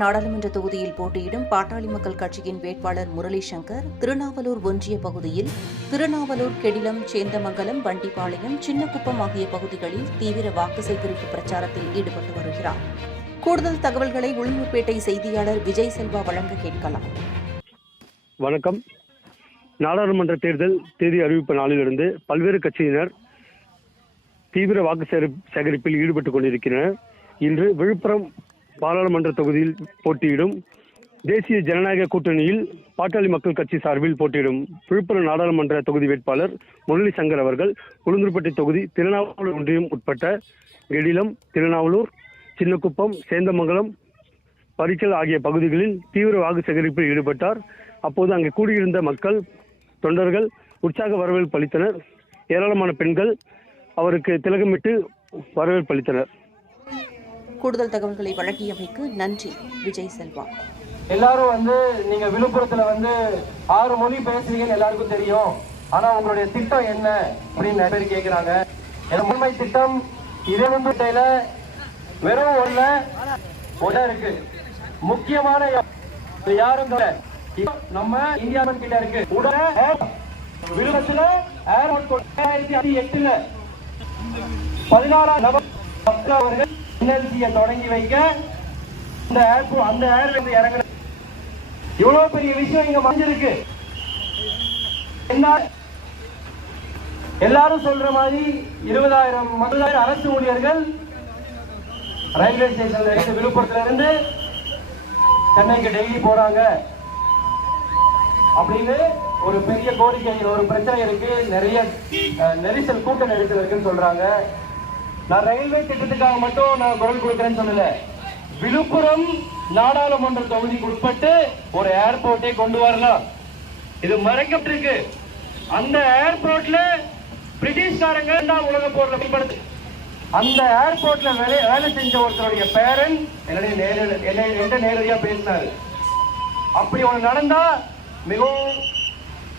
நாடாளுமன்ற தொகுதியில் போட்டியிடும் பாட்டாளி மக்கள் கட்சியின் வேட்பாளர் முரளி சங்கர் திருநாவலூர் ஒன்றிய பகுதியில் திருநாவலூர் கெடிலம் சேந்தமங்கலம் வண்டிப்பாளையம் சின்னக்குப்பம் ஆகிய பகுதிகளில் தீவிர வாக்கு சேகரிப்பு பிரச்சாரத்தில் ஈடுபட்டு வருகிறார். கூடுதல் தகவல்களை உளுந்தூர்பேட்டை செய்தியாளர் விஜய் செல்வா வழங்க கேட்கலாம். வணக்கம். நாடாளுமன்ற தேர்தல் தேதி அறிவிப்பு நாளிலிருந்து பல்வேறு கட்சியினர் தீவிர வாக்கு சேகரிப்பில் ஈடுபட்டுக் கொண்டிருக்கிறனர் இன்று விழுப்புரம் பாராளுமன்ற தொகுதியில் போட்டியிடும் தேசிய ஜனநாயக கூட்டணியில் பாட்டாளி மக்கள் கட்சி சார்பில் போட்டியிடும் விழுப்புரம் நாடாளுமன்ற தொகுதி வேட்பாளர் முரளி சங்கர் அவர்கள் உளுந்தூர்பட்டி தொகுதி திருநாவலூர் ஒன்றியம் உட்பட்ட கெடிலம் திருநாவலூர் சின்னக்குப்பம் சேந்தமங்கலம் பரிக்கல் ஆகிய பகுதிகளில் தீவிர வாக்கு சேகரிப்பில் ஈடுபட்டார். அப்போது அங்கே கூடியிருந்த மக்கள் தொண்டர்கள் உற்சாக வரவேற்பு அளித்தனர். ஏராளமான பெண்கள் அவருக்கு திலகமிட்டு வரவேற்பு அளித்தனர். கூடுதல் தகவல்களை வழங்கியமைக்கு நன்றி. விஜய் செல்வா. எல்லாரும் வந்து நீங்க விழுப்புரத்துல வந்து ஆறு மொழி பேசுறீங்கன்னு எல்லாருக்கும் தெரியும். ஆனா உங்களுடைய திட்டம் என்ன அப்படின்னு நிறைய பேர் கேட்கிறாங்க என் முன்மை திட்டம் இருபது வெறும் ஒண்ணு ஒண்ணு இருக்கு. முக்கியமான யாரும் நம்ம இந்தியா கிட்ட இருக்கு. உடனே விழுப்புரத்துல ஏர்போர்ட் ரெண்டாயிரத்தி எட்டுல பதினாறாம் நவம்பர் அவர்கள் என்எல்சியை தொடங்கி வைக்க இந்த ஏர்போ அந்த ஏர்வேஸ் இறங்குற இவ்வளவு பெரிய விஷயம் இங்க மறைஞ்சிருக்கு. என்ன எல்லாரும் சொல்ற மாதிரி இருபதாயிரம் முப்பதாயிரம் அரசு ஊழியர்கள் ரயில்வே ஸ்டேஷன்ல இருந்து விழுப்புரத்துல இருந்து சென்னைக்கு டெய்லி போறாங்க. அப்படின்னு ஒரு பெரிய கோரிக்கை ஒரு பிரச்சனை இருக்கு. நிறைய அஹ், நெரிசல் கூட்ட நெரிசல் இருக்குன்னு சொல்றாங்க. நான் ரயில்வே திட்டத்துக்காக மட்டும் நான் குரல் கொடுக்கிறேன்னு சொல்லல. விழுப்புரம் நாடாளுமன்ற தொகுதிக்கு உட்பட்டு ஒரு ஏர்போர்ட்டை கொண்டு வரலாம். இது மறைக்கப்பட்டிருக்கு. அந்த ஏர்போர்ட்ல பிரிட்டிஷ்காரங்க இரண்டாம் உலக போர்ல பயன்படுத்து அந்த ஏர்போர்ட்ல வேலை வேலை செஞ்ச ஒருத்தருடைய பேரன் என்னுடைய நேரில் என்னை நேரடியா பேசினாரு. அப்படி ஒன்று நடந்தா மிகவும்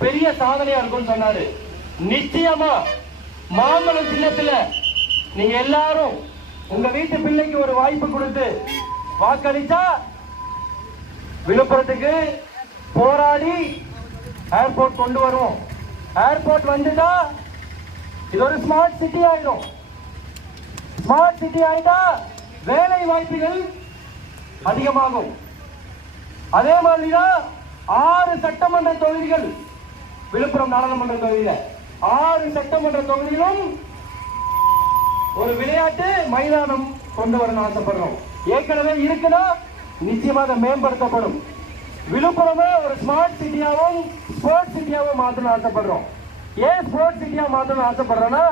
பெரிய சாதனையா இருக்கும்னு சொன்னாரு. நிச்சயமா மாம்பழம் சின்னத்துல நீங்க எல்லாரும் உங்க வீட்டு பிள்ளைக்கு ஒரு வாய்ப்பு கொடுத்து வாக்களிச்சா விழுப்புரத்துக்கு போராடி ஏர்போர்ட் கொண்டு வருவோம். ஏர்போர்ட் வந்துட்டா இது ஒரு ஸ்மார்ட் சிட்டி ஆயிடும். ஸ்மார்ட் சிட்டி ஆயிட்டா வேலை வாய்ப்புகள் அதிகமாகும். அதே மாதிரிதான் ஆறு சட்டமன்ற தொகுதிகள் விழுப்புரம் நாடாளுமன்ற தொகுதியில. ஆறு சட்டமன்ற தொகுதிகளும் ஒரு விளையாட்டு மைதானம் கொண்டு வரணும் ஆசைப்படுறோம். ஏற்கனவே இருக்குன்னா நிச்சயமா அதை மேம்படுத்தப்படும். விழுப்புரமே ஒரு ஸ்மார்ட் சிட்டியாவும் ஸ்போர்ட்ஸ் சிட்டியாவும் மாற்றணும் ஆசைப்படுறோம். ஏன் ஸ்போர்ட்ஸ் சிட்டியா மாற்றணும் ஆசைப்படுறோம்னா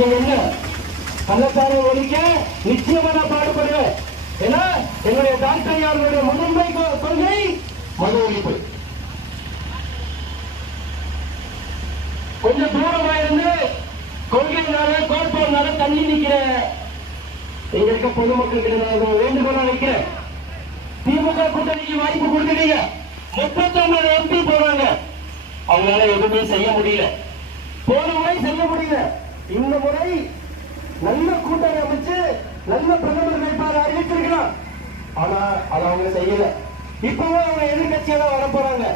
என்ன கள்ளச்சாரை ஒழிக்க நிச்சயமா நான் பாடுபடுவேன். ஏன்னா என்னுடைய டாக்டர் முதன்மை கொள்கை மது ஒழிப்பு கொஞ்சம் தூரமா இருந்து கொள்கையினால கோட்பாடுனால தள்ளி நிக்கிற இங்க இருக்க பொதுமக்கள் நான் வேண்டுகோளா வைக்கிறேன் திமுக கூட்டணிக்கு வாய்ப்பு முப்பத்தொன்பது எம்பி போறாங்க அவங்களால எதுவுமே செய்ய முடியல. போன முறை செய்ய முடியல. இந்த முறை நல்ல கூட்டம் அமைச்சு நல்ல பிரதமர் வேட்பாளர் அறிவித்திருக்கலாம் ஆனா அதை அவங்க செய்யல. இப்பவும் அவங்க எதிர்கட்சியா தான் வரப்போறாங்க.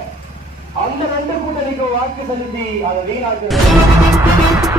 அந்த ரெண்டு கூட்டணிக்கு வாக்கு செலுத்தி அதை வீணாக்குறது